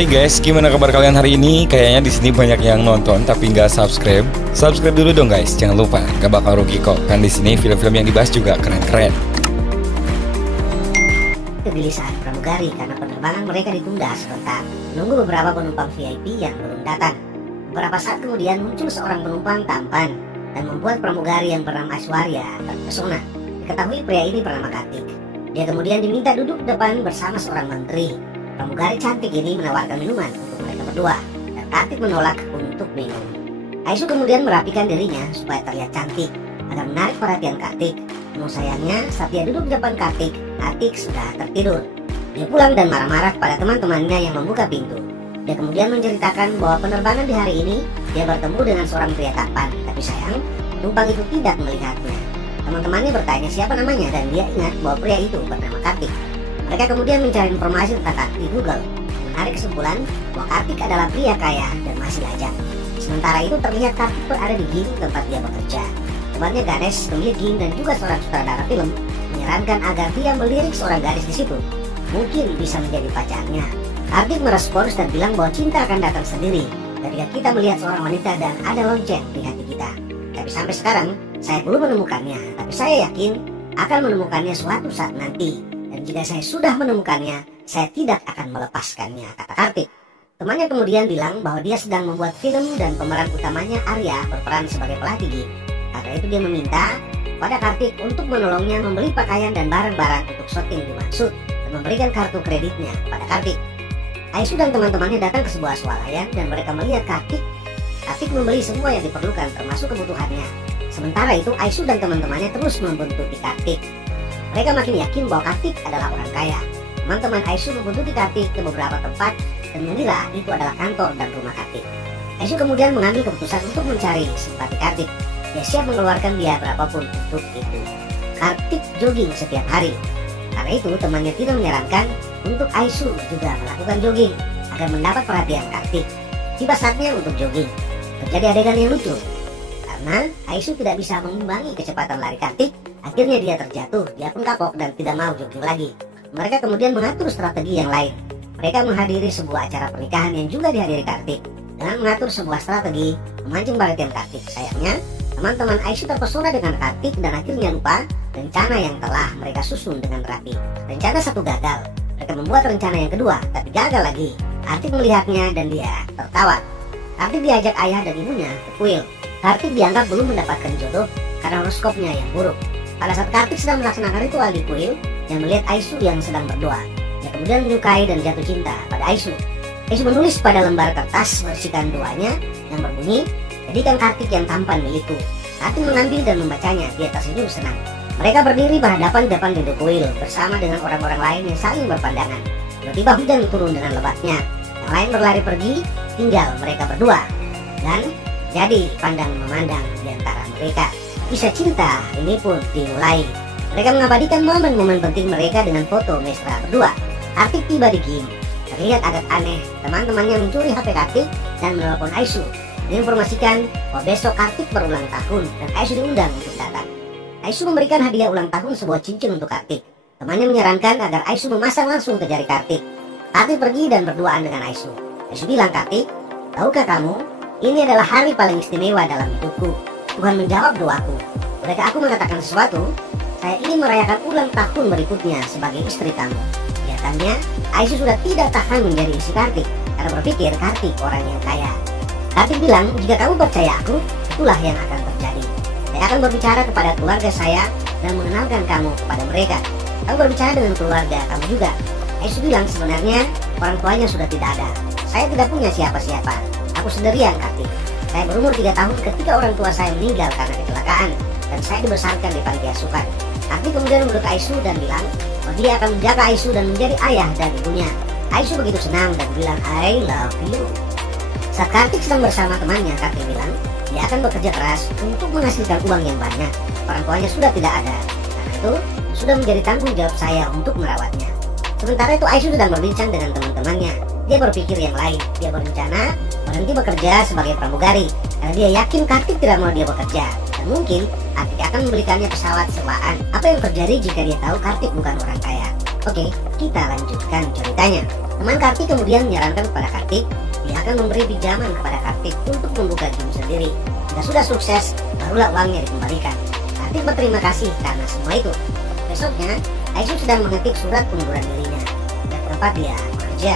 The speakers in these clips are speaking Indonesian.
Hai guys, gimana kabar kalian hari ini? Kayaknya di sini banyak yang nonton tapi nggak subscribe. Subscribe dulu dong guys, jangan lupa. Gak bakal rugi kok. Kan di sini film-film yang dibahas juga keren-keren. Kegelisahan pramugari karena penerbangan mereka ditunda sebentar, menunggu beberapa penumpang VIP yang belum datang. Beberapa saat kemudian muncul seorang penumpang tampan dan membuat pramugari yang bernama Aishwarya terpesona. Diketahui pria ini bernama Kartik. Dia kemudian diminta duduk depan bersama seorang menteri. Pramugari cantik ini menawarkan minuman untuk mereka berdua dan Kartik menolak untuk minum. Aishu kemudian merapikan dirinya supaya terlihat cantik agar menarik perhatian Kartik. Namun sayangnya saat dia duduk di depan Kartik sudah tertidur. Dia pulang dan marah-marah kepada teman-temannya yang membuka pintu. Dia kemudian menceritakan bahwa penerbangan di hari ini dia bertemu dengan seorang pria tampan, tapi sayang penumpang itu tidak melihatnya. Teman-temannya bertanya siapa namanya dan dia ingat bahwa pria itu bernama Kartik. Mereka kemudian mencari informasi tentang Kartik di Google dan menarik kesimpulan bahwa Kartik adalah pria kaya dan masih lajang. Sementara itu terlihat Kartik berada di gym tempat dia bekerja. Temannya Ganesh, pemilik gym dan juga seorang sutradara film, menyarankan agar dia melirik seorang gadis di situ. Mungkin bisa menjadi pacarnya. Kartik merespons dan bilang bahwa cinta akan datang sendiri ketika kita melihat seorang wanita dan ada lonceng di hati kita. Tapi sampai sekarang saya belum menemukannya, tapi saya yakin akan menemukannya suatu saat nanti. Dan jika saya sudah menemukannya, saya tidak akan melepaskannya, kata Kartik. Temannya kemudian bilang bahwa dia sedang membuat film dan pemeran utamanya Arya berperan sebagai pelatih gym. Karena itu dia meminta pada Kartik untuk menolongnya membeli pakaian dan barang-barang untuk syuting di Maksud dan memberikan kartu kreditnya pada Kartik. Aishu dan teman-temannya datang ke sebuah swalayan dan mereka melihat Kartik membeli semua yang diperlukan termasuk kebutuhannya. Sementara itu Aishu dan teman-temannya terus membuntuti Kartik. Mereka makin yakin bahwa Kartik adalah orang kaya. Teman-teman Aishu membuntuti Kartik ke beberapa tempat dan mengira itu adalah kantor dan rumah Kartik. Aishu kemudian mengambil keputusan untuk mencari simpati Kartik. Dia siap mengeluarkan biaya berapapun untuk itu. Kartik jogging setiap hari. Karena itu temannya tidak menyarankan untuk Aishu juga melakukan jogging agar mendapat perhatian Kartik. Tiba saatnya untuk jogging. Terjadi adegan yang lucu. Karena Aishu tidak bisa mengimbangi kecepatan lari Kartik, akhirnya dia terjatuh, dia pun kapok dan tidak mau jogging lagi. Mereka kemudian mengatur strategi yang lain. Mereka menghadiri sebuah acara pernikahan yang juga dihadiri Kartik dengan mengatur sebuah strategi memancing perhatian Kartik. Sayangnya, teman-teman Aishu terpesona dengan Kartik dan akhirnya lupa rencana yang telah mereka susun dengan rapi. Rencana satu gagal. Mereka membuat rencana yang kedua, tapi gagal lagi. Kartik melihatnya dan dia tertawa. Kartik diajak ayah dan ibunya ke kuil. Kartik dianggap belum mendapatkan jodoh karena horoskopnya yang buruk. Pada saat Kartik sedang melaksanakan ritual di kuil dan melihat Aishu yang sedang berdoa, dia kemudian menyukai dan jatuh cinta pada Aishu. Aishu menulis pada lembar kertas berisikan doanya yang berbunyi, "Jadikan Kartik yang tampan milikku." Kartik mengambil dan membacanya. Dia tersenyum senang. Mereka berdiri berhadapan di depan pintu kuil bersama dengan orang-orang lain yang saling berpandangan. Tiba-tiba hujan turun dengan lebatnya. Yang lain berlari pergi, tinggal mereka berdua. Dan jadi pandang memandang di antara mereka. Kisah cinta ini pun dimulai. Mereka mengabadikan momen-momen penting mereka dengan foto mesra berdua. Kartik tiba di gym. Terlihat agak aneh. Teman-temannya mencuri HP Kartik dan menelpon Aishu. Menginformasikan bahwa besok Kartik berulang tahun dan Aishu diundang untuk datang. Aishu memberikan hadiah ulang tahun sebuah cincin untuk Kartik. Temannya menyarankan agar Aishu memasang langsung ke jari Kartik. Kartik pergi dan berduaan dengan Aishu. Aishu bilang, "Kartik, tahukah kamu, ini adalah hari paling istimewa dalam hidupku. Tuhan menjawab doaku. Ketika aku mengatakan sesuatu, saya ingin merayakan ulang tahun berikutnya sebagai istri kamu." Kelihatannya Aishu sudah tidak tahan menjadi istri Kartik karena berpikir Kartik orang yang kaya. Kartik bilang, "Jika kamu percaya aku, itulah yang akan terjadi. Saya akan berbicara kepada keluarga saya dan mengenalkan kamu kepada mereka. Kamu berbicara dengan keluarga kamu juga." Aishu bilang, "Sebenarnya orang tuanya sudah tidak ada. Saya tidak punya siapa-siapa. Aku sendirian, Kartik. Saya berumur 3 tahun ketika orang tua saya meninggal karena kecelakaan dan saya dibesarkan di panti asuhan." Kartik kemudian memeluk Aishu dan bilang bahwa dia akan menjaga Aishu dan menjadi ayah dan ibunya. Aishu begitu senang dan bilang, "I love you." Saat Kartik sedang bersama temannya, Kartik bilang dia akan bekerja keras untuk menghasilkan uang yang banyak. Orang tuanya sudah tidak ada. Karena itu sudah menjadi tanggung jawab saya untuk merawatnya. Sementara itu Aishu sedang berbincang dengan teman-temannya. Dia berpikir yang lain. Dia berencana berhenti bekerja sebagai pramugari karena dia yakin Kartik tidak mau dia bekerja. Dan mungkin Kartik akan membelikannya pesawat sewaan. Apa yang terjadi jika dia tahu Kartik bukan orang kaya? Oke, kita lanjutkan ceritanya. Teman Kartik kemudian menyarankan kepada Kartik, dia akan memberi pinjaman kepada Kartik untuk membuka game sendiri. Jika sudah sukses, barulah uangnya dikembalikan. Kartik berterima kasih karena semua itu. Besoknya, Aisu sedang mengetik surat pengunduran dirinya. Dan tempat dia bekerja,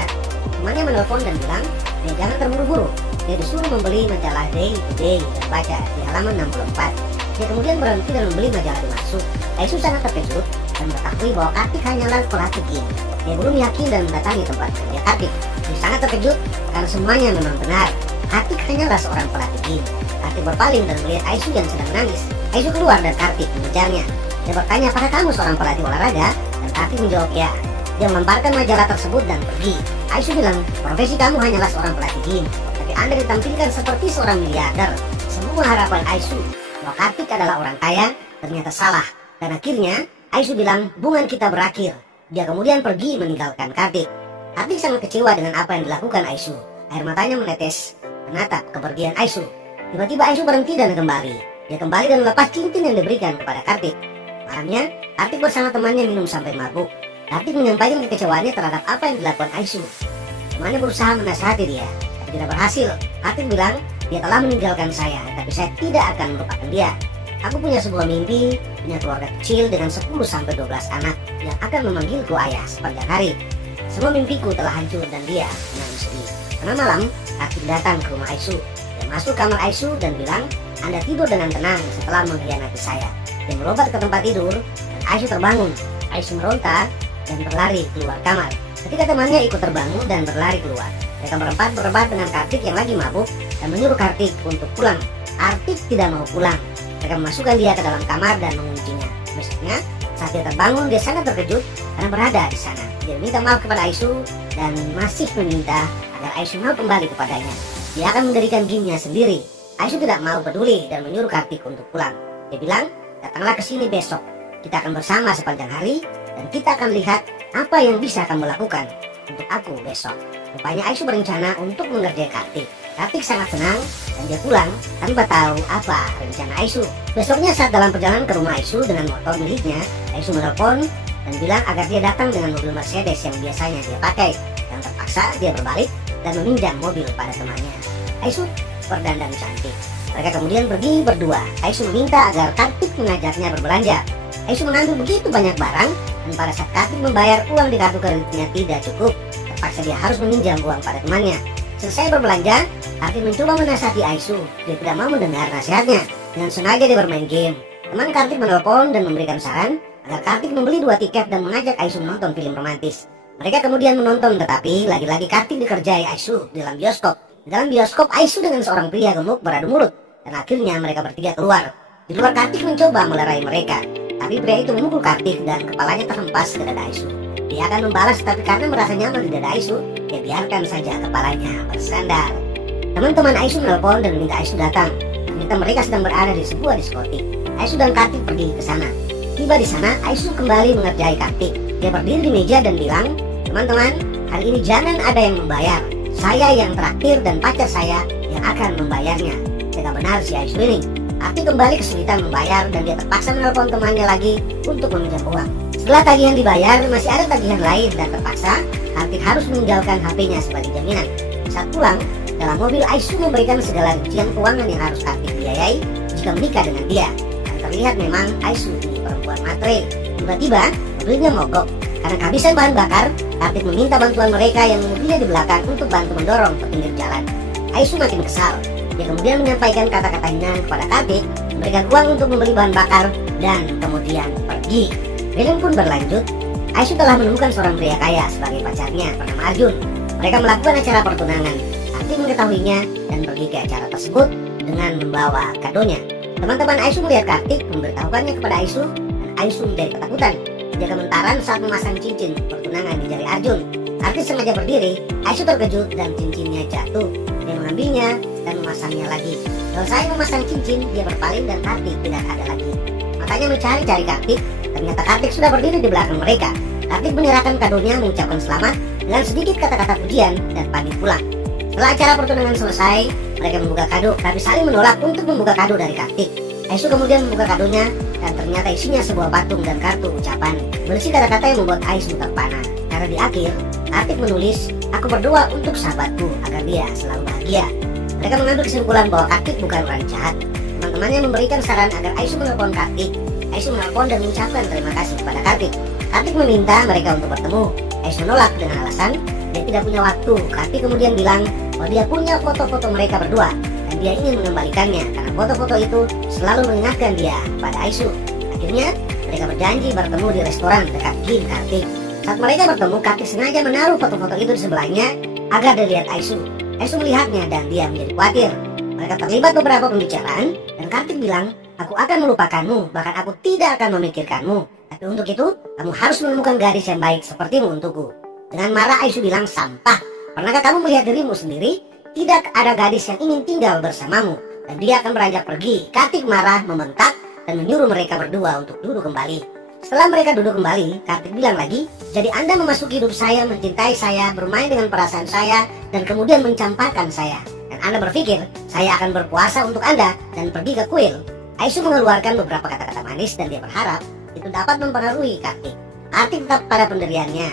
temannya menelpon dan bilang, dia jangan terburu-buru. Dia disuruh membeli majalah Day to Day dan baca di halaman 64. Dia kemudian berhenti dan membeli majalah dimaksud. Aisu sangat terkejut dan mengetahui bahwa Kartik hanyalah pelatih game. Dia belum yakin dan mendatangi tempat kerja Kartik. Dia sangat terkejut karena semuanya memang benar. Kartik hanyalah seorang pelatih game. Kartik berpaling dan melihat Aisu yang sedang menangis. Aisu keluar dan Kartik mengejarnya. Dia bertanya, apakah kamu seorang pelatih olahraga? Dan Kartik menjawab ya. Dia melemparkan majalah tersebut dan pergi. Aisu bilang, profesi kamu hanyalah seorang pelatih game, tapi Anda ditampilkan seperti seorang miliarder. Semua harapan Aisu bahwa Kartik adalah orang kaya ternyata salah. Dan akhirnya Aisu bilang, hubungan kita berakhir. Dia kemudian pergi meninggalkan Kartik. Kartik sangat kecewa dengan apa yang dilakukan Aisu. Air matanya menetes menatap kepergian Aisu. Tiba-tiba Aisu berhenti dan kembali. Dia kembali dan melepas cincin yang diberikan kepada Kartik. Malamnya, Kartik bersama temannya minum sampai mabuk. Kartik menyampaikan kekecewaannya terhadap apa yang dilakukan Aisu. Temannya berusaha menasihati dia, tapi tidak berhasil. Kartik bilang, dia telah meninggalkan saya, tapi saya tidak akan melupakan dia. Aku punya sebuah mimpi, punya keluarga kecil dengan 10-12 anak yang akan memanggilku ayah sepanjang hari. Semua mimpiku telah hancur dan dia menangis sedih. Tengah malam, Kartik datang ke rumah Aisu. Dia masuk kamar Aisu dan bilang, Anda tidur dengan tenang setelah mengkhianati saya. Dia melompat ke tempat tidur dan Aisu terbangun. Aisu meronta dan berlari keluar kamar. Ketika temannya ikut terbangun dan berlari keluar, mereka berempat dengan Kartik yang lagi mabuk dan menyuruh Kartik untuk pulang. Kartik tidak mau pulang. Mereka memasukkan dia ke dalam kamar dan menguncinya. Besoknya, saat dia terbangun, dia sangat terkejut karena berada di sana. Dia minta maaf kepada Aisu dan masih meminta agar Aisu mau kembali kepadanya. Dia akan mendirikan gamenya sendiri. Aisu tidak mau peduli dan menyuruh Kartik untuk pulang. Dia bilang, datanglah ke sini besok. Kita akan bersama sepanjang hari dan kita akan lihat apa yang bisa kamu lakukan untuk aku besok. Rupanya Aisu berencana untuk mengerjai Kartik. Kartik sangat senang dan dia pulang tanpa tahu apa rencana Aisu. Besoknya saat dalam perjalanan ke rumah Aisu dengan motor miliknya, Aisu menelpon dan bilang agar dia datang dengan mobil Mercedes yang biasanya dia pakai. Dan terpaksa dia berbalik dan meminjam mobil pada temannya. Aisu berdandan cantik. Mereka kemudian pergi berdua. Aisu meminta agar Kartik mengajaknya berbelanja. Aisu mengambil begitu banyak barang dan pada saat Kartik membayar uang di kartu kreditnya tidak cukup. Terpaksa dia harus meminjam uang pada temannya. Selesai berbelanja, Kartik mencoba menasihati Aisu. Dia tidak mau mendengar nasihatnya. Dengan sengaja dia bermain game. Teman Kartik menelpon dan memberikan saran agar Kartik membeli 2 tiket dan mengajak Aisu menonton film romantis. Mereka kemudian menonton, tetapi lagi-lagi Kartik dikerjai Aisu di dalam bioskop. Di dalam bioskop, Aisu dengan seorang pria gemuk beradu mulut. Dan akhirnya mereka bertiga keluar. Di luar, Kartik mencoba melerai mereka. Tapi pria itu memukul Kartik dan kepalanya terhempas ke dada Aisu. Dia akan membalas, tapi karena merasa nyaman di dada Aisu, dia biarkan saja kepalanya bersandar. Teman-teman Aisu menelpon dan meminta Aisu datang. Ternyata mereka sedang berada di sebuah diskotik. Aisu dan Kartik pergi ke sana. Tiba di sana, Aisu kembali mengerjai Kartik. Dia berdiri di meja dan bilang, teman-teman, hari ini jangan ada yang membayar. Saya yang traktir dan pacar saya yang akan membayarnya. Tidak benar si Aisu ini. Kartik kembali kesulitan membayar dan dia terpaksa menelpon temannya lagi untuk meminjam uang. Setelah tagihan dibayar, masih ada tagihan lain dan terpaksa Kartik harus meninggalkan HP-nya sebagai jaminan. Saat pulang, dalam mobil Aisu memberikan segala rincian keuangan yang harus Kartik biayai jika menikah dengan dia. Dan terlihat memang Aisu ini perempuan matre. Tiba-tiba, mobilnya mogok. Karena kehabisan bahan bakar, Kartik meminta bantuan mereka yang mobilnya di belakang untuk bantu mendorong ke pinggir jalan. Aisu makin kesal. Dia kemudian menyampaikan kata-kata hina kepada Kartik, memberikan uang untuk membeli bahan bakar, dan kemudian pergi. Film pun berlanjut. Aisu telah menemukan seorang pria kaya sebagai pacarnya bernama Arjun. Mereka melakukan acara pertunangan. Kartik mengetahuinya dan pergi ke acara tersebut dengan membawa kadonya. Teman-teman Aisu melihat Kartik memberitahukannya kepada Aisu, dan Aisu menjadi ketakutan. Dia gemetaran saat memasang cincin pertunangan di jari Arjun. Kartik sengaja berdiri. Aisu terkejut dan cincinnya jatuh. Dia mengambilnya dan memasangnya lagi. Selesai memasang cincin, dia berpaling dan Kartik tidak ada lagi. Matanya mencari-cari Kartik. Ternyata Kartik sudah berdiri di belakang mereka. Kartik menyerahkan kadonya, mengucapkan selamat dengan sedikit kata-kata pujian dan pamit pulang. Setelah acara pertunangan selesai, mereka membuka kado, tapi saling menolak untuk membuka kado dari Kartik. Aisu kemudian membuka kadonya dan ternyata isinya sebuah patung dan kartu ucapan berisi kata-kata yang membuat Aisu terpana. Karena di akhir, Kartik menulis, "Aku berdoa untuk sahabatku agar dia selalu bahagia." Mereka mengambil kesimpulan bahwa Kartik bukan orang jahat. Teman-temannya memberikan saran agar Aisu menelpon Kartik. Aisu menelpon dan mengucapkan terima kasih kepada Kartik. Kartik meminta mereka untuk bertemu. Aisu menolak dengan alasan dia tidak punya waktu. Kartik kemudian bilang bahwa dia punya foto-foto mereka berdua dan dia ingin mengembalikannya karena foto-foto itu selalu mengingatkan dia pada Aisu. Akhirnya mereka berjanji bertemu di restoran dekat gym Kartik. Saat mereka bertemu, Kartik sengaja menaruh foto-foto itu di sebelahnya agar dilihat Aisu. Aisu melihatnya dan dia menjadi khawatir. Mereka terlibat beberapa pembicaraan dan Kartik bilang, "Aku akan melupakanmu, bahkan aku tidak akan memikirkanmu. Tapi untuk itu, kamu harus menemukan gadis yang baik sepertimu untukku." Dengan marah Aisu bilang, "Sampah, pernahkah kamu melihat dirimu sendiri? Tidak ada gadis yang ingin tinggal bersamamu." Dan dia akan beranjak pergi. Kartik marah, membentak, dan menyuruh mereka berdua untuk duduk kembali. Setelah mereka duduk kembali, Kartik bilang lagi, "Jadi Anda memasuki hidup saya, mencintai saya, bermain dengan perasaan saya, dan kemudian mencampakkan saya. Dan Anda berpikir, saya akan berpuasa untuk Anda dan pergi ke kuil." Aisu mengeluarkan beberapa kata-kata manis dan dia berharap itu dapat mempengaruhi Kartik. Kartik tetap pada pendiriannya,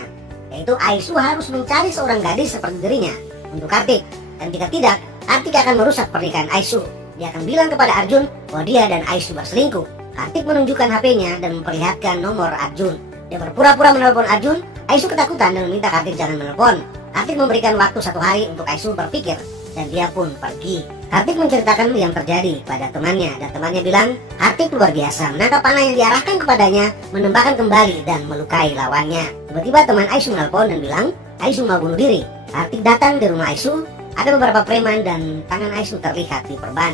yaitu Aisu harus mencari seorang gadis seperti dirinya untuk Kartik. Dan jika tidak, Kartik akan merusak pernikahan Aisu. Dia akan bilang kepada Arjun bahwa dia dan Aisu berselingkuh. Kartik menunjukkan HP-nya dan memperlihatkan nomor Arjun. Dia berpura-pura menelpon Arjun. Aisu ketakutan dan meminta Kartik jangan menelpon. Kartik memberikan waktu 1 hari untuk Aisu berpikir dan dia pun pergi. Kartik menceritakan yang terjadi pada temannya dan temannya bilang Kartik luar biasa menangkap panah yang diarahkan kepadanya, menembakkan kembali dan melukai lawannya. Tiba-tiba teman Aisu menelpon dan bilang Aisu mau bunuh diri. Kartik datang di rumah Aisu. Ada beberapa preman dan tangan Aisu terlihat di perban.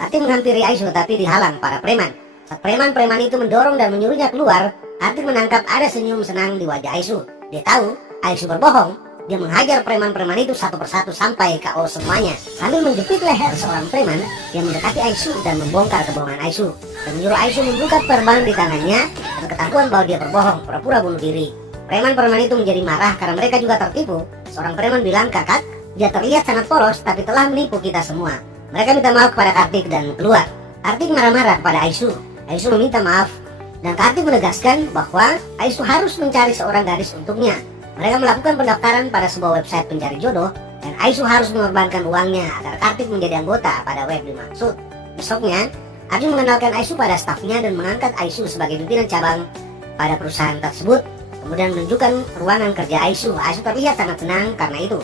Kartik menghampiri Aisu tetapi dihalang para preman. Saat preman-preman itu mendorong dan menyuruhnya keluar, Kartik menangkap ada senyum senang di wajah Aisu. Dia tahu Aisu berbohong. Dia menghajar preman-preman itu satu persatu sampai KO semuanya, sambil menjepit leher seorang preman yang mendekati Aisu dan membongkar kebohongan Aisu, dan menyuruh Aisu membuka perban di tangannya dan ketahuan bahwa dia berbohong, pura-pura bunuh diri. Preman-preman itu menjadi marah karena mereka juga tertipu. Seorang preman bilang, "Kakak, dia terlihat sangat polos tapi telah menipu kita semua." Mereka minta maaf kepada Kartik dan keluar. Kartik marah-marah kepada Aisu. Aisu meminta maaf dan Kartik menegaskan bahwa Aisu harus mencari seorang gadis untuknya. Mereka melakukan pendaftaran pada sebuah website pencari jodoh dan Aisu harus mengorbankan uangnya agar Kartik menjadi anggota pada web dimaksud. Besoknya, Arjun mengenalkan Aisu pada stafnya dan mengangkat Aisu sebagai pimpinan cabang pada perusahaan tersebut. Kemudian menunjukkan ruangan kerja Aisu. Aisu terlihat sangat senang karena itu.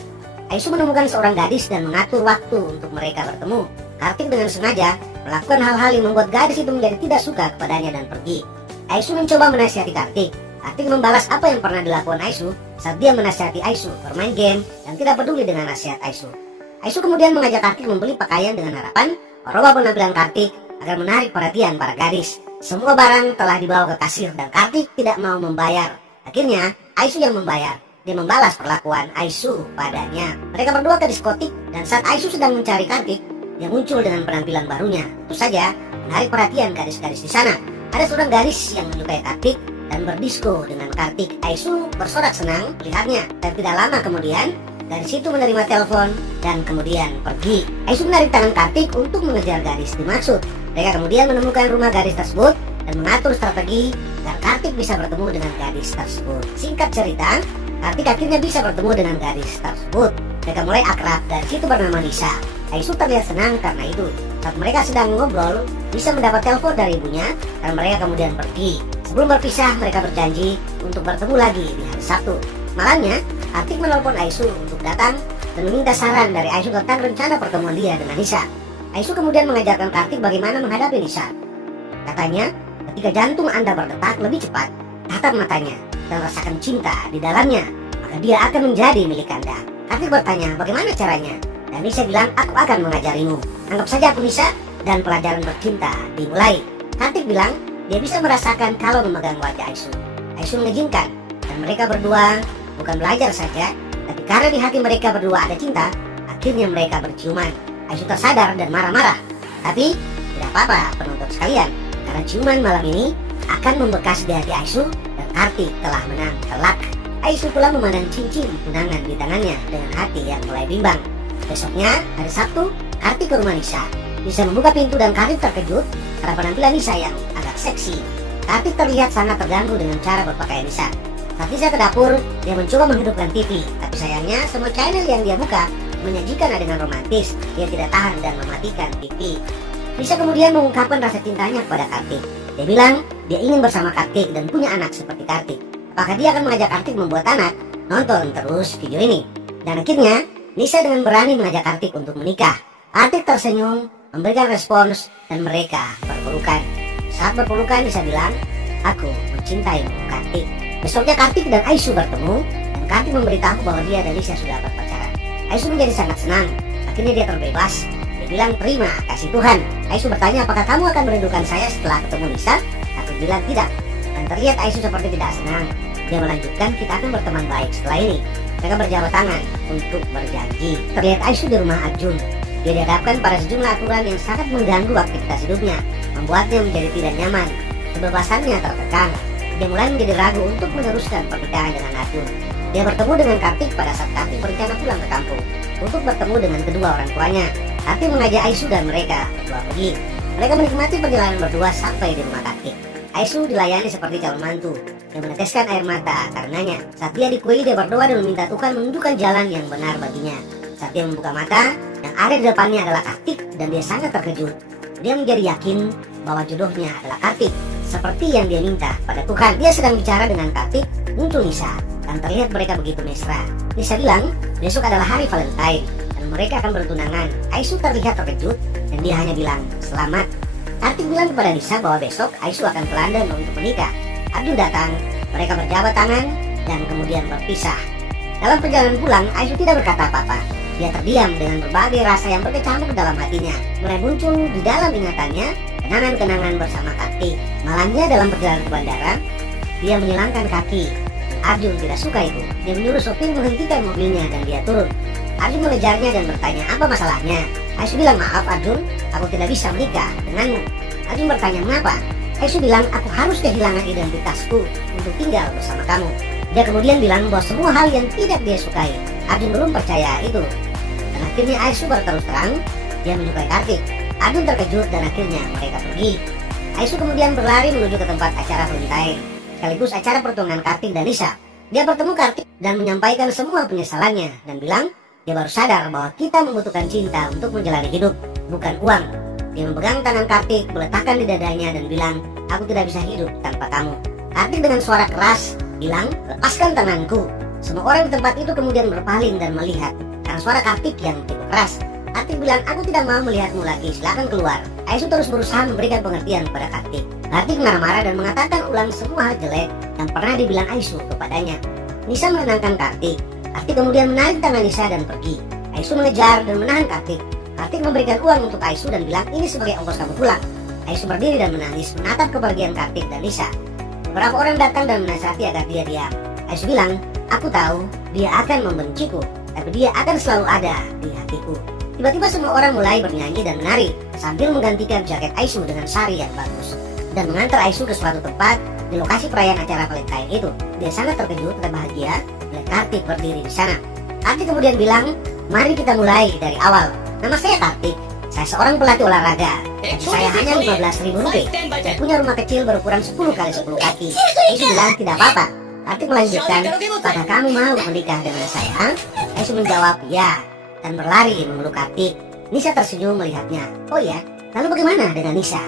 Aisu menemukan seorang gadis dan mengatur waktu untuk mereka bertemu. Kartik dengan sengaja melakukan hal-hal yang membuat gadis itu menjadi tidak suka kepadanya dan pergi. Aisu mencoba menasihati Kartik. Kartik membalas apa yang pernah dilakukan Aisu saat dia menasihati Aisu bermain game dan tidak peduli dengan nasihat Aisu. Aisu kemudian mengajak Kartik membeli pakaian dengan harapan merubah penampilan Kartik agar menarik perhatian para gadis. Semua barang telah dibawa ke kasir dan Kartik tidak mau membayar. Akhirnya Aisu yang membayar. Dia membalas perlakuan Aisu padanya. Mereka berdua ke diskotik dan saat Aisu sedang mencari Kartik, dia muncul dengan penampilan barunya. Tentu saja menarik perhatian gadis-gadis di sana. Ada seorang gadis yang menyukai Kartik dan berdisko dengan Kartik. Aisu bersorak senang melihatnya dan tidak lama kemudian gadis itu menerima telepon dan kemudian pergi. Aisu menarik tangan Kartik untuk mengejar gadis dimaksud. Mereka kemudian menemukan rumah gadis tersebut dan mengatur strategi agar Kartik bisa bertemu dengan gadis tersebut. Singkat cerita, Kartik akhirnya bisa bertemu dengan gadis tersebut. Mereka mulai akrab dan situ bernama Nisa. Aisu terlihat senang karena itu. Saat mereka sedang ngobrol, Nisa mendapat telepon dari ibunya dan mereka kemudian pergi. Sebelum berpisah, mereka berjanji untuk bertemu lagi di hari Sabtu. Malamnya, Kartik menelpon Aisu untuk datang dan meminta saran dari Aisu tentang rencana pertemuan dia dengan Nisa. Aisu kemudian mengajarkan Kartik bagaimana menghadapi Nisa. Katanya, ketika jantung Anda berdetak lebih cepat, tatap matanya dan rasakan cinta di dalamnya, maka dia akan menjadi milik Anda. Kartik bertanya, bagaimana caranya? Dan Nisa bilang, aku akan mengajarimu. Anggap saja aku Nisa dan pelajaran bercinta dimulai. Kartik bilang, dia bisa merasakan kalau memegang wajah Aisu. Aisu mengizinkan dan mereka berdua bukan belajar saja, tapi karena di hati mereka berdua ada cinta, akhirnya mereka berciuman. Aisu tersadar dan marah-marah. Tapi tidak apa-apa penonton sekalian, karena ciuman malam ini akan membekas di hati Aisu dan Kartik telah menang telak. Aisu pula memandang cincin tunangan di tangannya dengan hati yang mulai bimbang. Besoknya, hari Sabtu, Kartik ke rumah Nisa. Nisa membuka pintu dan Kartik terkejut karena penampilan Nisa yang agak seksi. Kartik terlihat sangat terganggu dengan cara berpakaian Nisa. Saat Nisa ke dapur, dia mencoba menghidupkan TV, tapi sayangnya semua channel yang dia buka menyajikan adegan romantis. Dia tidak tahan dan mematikan TV. Nisa kemudian mengungkapkan rasa cintanya kepada Kartik. Dia bilang dia ingin bersama Kartik dan punya anak seperti Kartik. Apakah dia akan mengajak Kartik membuat anak? Nonton terus video ini. Dan akhirnya Nisa dengan berani mengajak Kartik untuk menikah. Kartik tersenyum, memberikan respons, dan mereka berpelukan. Saat berpelukan, Nisa bilang, "Aku mencintaimu, Kartik." Besoknya Kartik dan Aisyu bertemu, dan Kartik memberitahu bahwa dia dan Nisa sudah berpacaran. Aisyu menjadi sangat senang. Akhirnya dia terbebas. Dia bilang, "Terima kasih Tuhan." Aisyu bertanya, "Apakah kamu akan merindukan saya setelah ketemu Nisa?" Kartik bilang, "Tidak." Dan terlihat Aisyu seperti tidak senang. Dia melanjutkan, "Kita akan berteman baik setelah ini." Mereka berjabat tangan untuk berjanji. Terlihat Aisyu di rumah Arjun. Dia dihadapkan pada sejumlah aturan yang sangat mengganggu aktivitas hidupnya, membuatnya menjadi tidak nyaman. Kebebasannya terkekang. Dia mulai menjadi ragu untuk meneruskan pernikahan dengan Arjun. Dia bertemu dengan Kartik pada saat Kartik berencana pulang ke kampung untuk bertemu dengan kedua orang tuanya. Kartik mengajak Aisyu dan mereka berdua pergi. Mereka menikmati perjalanan berdua sampai di rumah Kartik. Aisyu dilayani seperti calon mantu yang meneteskan air mata karenanya. Saat dia dikuili, dia berdoa dan meminta Tuhan menunjukkan jalan yang benar baginya. Saat dia membuka mata, yang ada di depannya adalah Kartik dan dia sangat terkejut. Dia menjadi yakin bahwa jodohnya adalah Kartik, seperti yang dia minta pada Tuhan. Dia sedang bicara dengan Kartik, muncul Nisa, dan terlihat mereka begitu mesra. Nisa bilang, besok adalah hari Valentine, dan mereka akan bertunangan. Aisyu terlihat terkejut, dan dia hanya bilang, "Selamat." Kartik bilang kepada Nisa bahwa besok Aisyu akan ke London untuk menikah. Arjun datang, mereka berjabat tangan, dan kemudian berpisah. Dalam perjalanan pulang, Aisyu tidak berkata apa-apa. Dia terdiam dengan berbagai rasa yang berkecamuk dalam hatinya. Mulai muncul di dalam ingatannya kenangan-kenangan bersama Kartik. Malamnya dalam perjalanan ke bandara, dia menyilangkan kaki. Arjun tidak suka itu. Dia menyuruh sopir menghentikan mobilnya dan dia turun. Arjun mengejarnya dan bertanya, "Apa masalahnya?" Aisyu bilang, "Maaf Arjun, aku tidak bisa menikah denganmu." Arjun bertanya, "Mengapa?" Aisyu bilang, "Aku harus kehilangan identitasku untuk tinggal bersama kamu." Dia kemudian bilang bahwa semua hal yang tidak dia sukai. Arjun belum percaya itu. Dan akhirnya Aisyu berterus terang, dia menyukai Kartik. Arjun terkejut dan akhirnya mereka pergi. Aisyu kemudian berlari menuju ke tempat acara Valentine, sekaligus acara pertunangan Kartik dan Nisa. Dia bertemu Kartik dan menyampaikan semua penyesalannya dan bilang, dia baru sadar bahwa kita membutuhkan cinta untuk menjalani hidup, bukan uang. Dia memegang tangan Kartik, meletakkan di dadanya dan bilang, "Aku tidak bisa hidup tanpa kamu." Kartik dengan suara keras bilang, "Lepaskan tanganku." Semua orang di tempat itu kemudian berpaling dan melihat karena suara Kartik yang begitu keras. Kartik bilang, "Aku tidak mau melihatmu lagi, silakan keluar." Aisyu terus berusaha memberikan pengertian kepada Kartik. Kartik marah-marah dan mengatakan ulang semua hal jelek yang pernah dibilang Aisyu kepadanya. Nisa menenangkan Kartik. Kartik kemudian menarik tangan Nisa dan pergi. Aisyu mengejar dan menahan Kartik. Kartik memberikan uang untuk Aisyu dan bilang, "Ini sebagai ongkos kamu pulang." Aisyu berdiri dan menangis menatap kepergian Kartik dan Nisa. Beberapa orang datang dan menasihati agar dia diam. Aisyu bilang, "Aku tahu dia akan membenciku, tapi dia akan selalu ada di hatiku." Tiba-tiba semua orang mulai bernyanyi dan menari sambil menggantikan jaket Aisyu dengan sari yang bagus dan mengantar Aisyu ke suatu tempat di lokasi perayaan acara Valentine itu. Dia sangat terkejut dan bahagia melihat Kartik berdiri di sana. Kartik kemudian bilang, "Mari kita mulai dari awal. Nama saya Kartik. Saya seorang pelatih olahraga. Dan saya hanya 15.000 rupiah. Saya punya rumah kecil berukuran 10 kali 10 kaki." Aisyu bilang, "Tidak apa-apa." Kartik melanjutkan, "Apakah kamu mau menikah dengan saya?" Aisyu menjawab, "Ya," dan berlari memeluk Kartik. Nisa tersenyum melihatnya. "Oh ya, lalu bagaimana dengan Nisa?"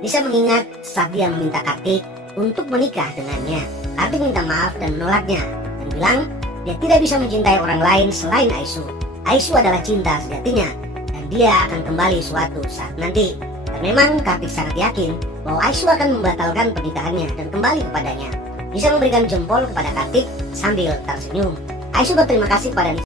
Nisa mengingat saat dia meminta Kartik untuk menikah dengannya. Kartik minta maaf dan menolaknya dan bilang dia tidak bisa mencintai orang lain selain Aisyu. Aisyu adalah cinta sejatinya dan dia akan kembali suatu saat nanti. Dan memang Kartik sangat yakin bahwa Aisyu akan membatalkan pernikahannya dan kembali kepadanya. Nisa memberikan jempol kepada Kartik sambil tersenyum. Aisyu berterima kasih kepada Nisa